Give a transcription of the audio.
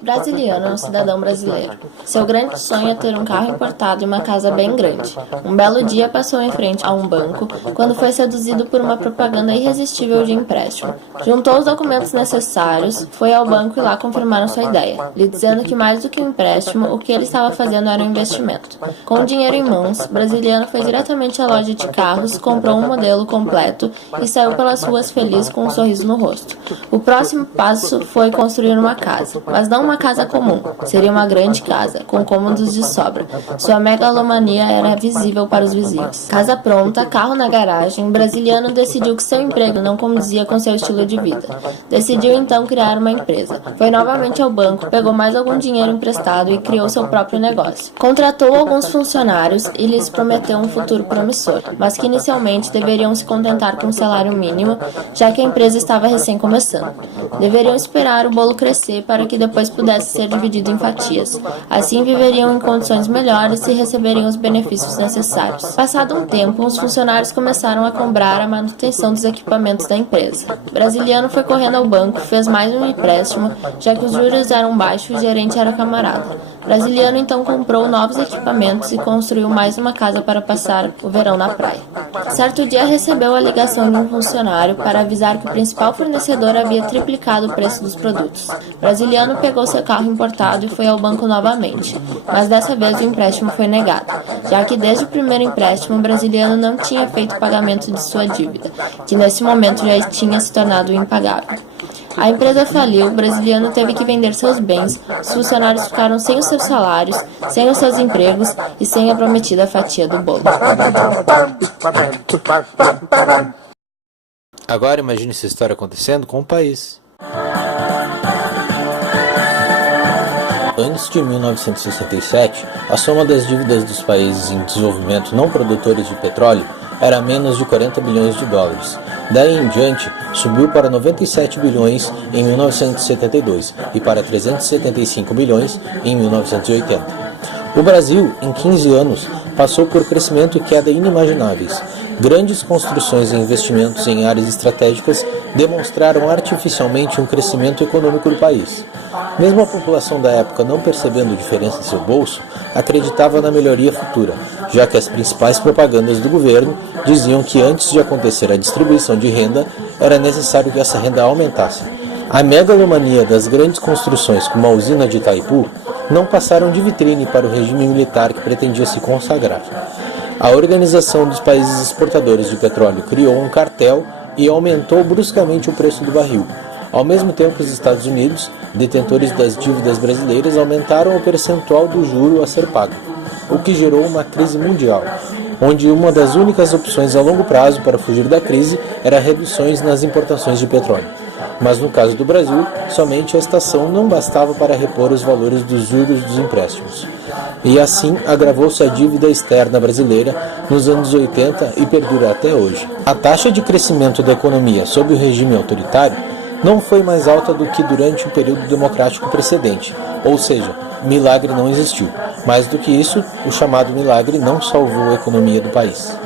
Brasiliano é um cidadão brasileiro. Seu grande sonho é ter um carro importado e uma casa bem grande. Um belo dia passou em frente a um banco quando foi seduzido por uma propaganda irresistível de empréstimo. Juntou os documentos necessários, foi ao banco e lá confirmaram sua ideia, lhe dizendo que mais do que um empréstimo, o que ele estava fazendo era um investimento. Com o dinheiro em mãos, Brasiliano foi diretamente à loja de carros, comprou um modelo completo e saiu pelas ruas feliz com um sorriso no rosto. O próximo passo foi construir uma casa, mas não uma casa comum, seria uma grande casa, com cômodos de sobra. Sua megalomania era visível para os vizinhos. Casa pronta, carro na garagem, Brasiliano decidiu que seu emprego não condizia com seu estilo de vida. Decidiu então criar uma empresa. Foi novamente ao banco, pegou mais algum dinheiro emprestado e criou seu próprio negócio. Contratou alguns funcionários e lhes prometeu um futuro promissor, mas que inicialmente deveriam se contentar com um salário mínimo, já que a empresa estava recém começando. Deveriam esperar o bolo crescer para que depois pudesse ser dividido em fatias. Assim viveriam em condições melhores e receberiam os benefícios necessários. Passado um tempo, os funcionários começaram a cobrar a manutenção dos equipamentos da empresa. Brasiliano foi correndo ao banco, fez mais um empréstimo, já que os juros eram baixos e o gerente era camarada. Brasiliano então comprou novos equipamentos e construiu mais uma casa para passar o verão na praia. Certo dia recebeu a ligação de um funcionário para avisar que o principal fornecedor havia triplicado o preço dos produtos. Brasiliano pegou seu carro importado e foi ao banco novamente, mas dessa vez o empréstimo foi negado, já que desde o primeiro empréstimo o brasiliano não tinha feito o pagamento de sua dívida, que nesse momento já tinha se tornado impagável. A empresa faliu, o brasiliano teve que vender seus bens, os funcionários ficaram sem os seus salários, sem os seus empregos e sem a prometida fatia do bolo. Agora imagine essa história acontecendo com o país. Antes de 1967, a soma das dívidas dos países em desenvolvimento não produtores de petróleo era menos de 40 bilhões de dólares. Daí em diante, subiu para 97 bilhões em 1972 e para 375 bilhões em 1980. O Brasil, em 15 anos, passou por crescimento e queda inimagináveis. Grandes construções e investimentos em áreas estratégicas demonstraram artificialmente um crescimento econômico do país. Mesmo a população da época não percebendo diferença em seu bolso, acreditava na melhoria futura, já que as principais propagandas do governo diziam que antes de acontecer a distribuição de renda, era necessário que essa renda aumentasse. A megalomania das grandes construções como a usina de Itaipu não passaram de vitrine para o regime militar que pretendia se consagrar. A Organização dos Países Exportadores de Petróleo criou um cartel e aumentou bruscamente o preço do barril. Ao mesmo tempo, os Estados Unidos, detentores das dívidas brasileiras, aumentaram o percentual do juro a ser pago, o que gerou uma crise mundial, onde uma das únicas opções a longo prazo para fugir da crise era reduções nas importações de petróleo. Mas no caso do Brasil, somente a estação não bastava para repor os valores dos juros dos empréstimos. E assim agravou-se a dívida externa brasileira nos anos 80 e perdura até hoje. A taxa de crescimento da economia sob o regime autoritário não foi mais alta do que durante o período democrático precedente, ou seja, milagre não existiu. Mais do que isso, o chamado milagre não salvou a economia do país.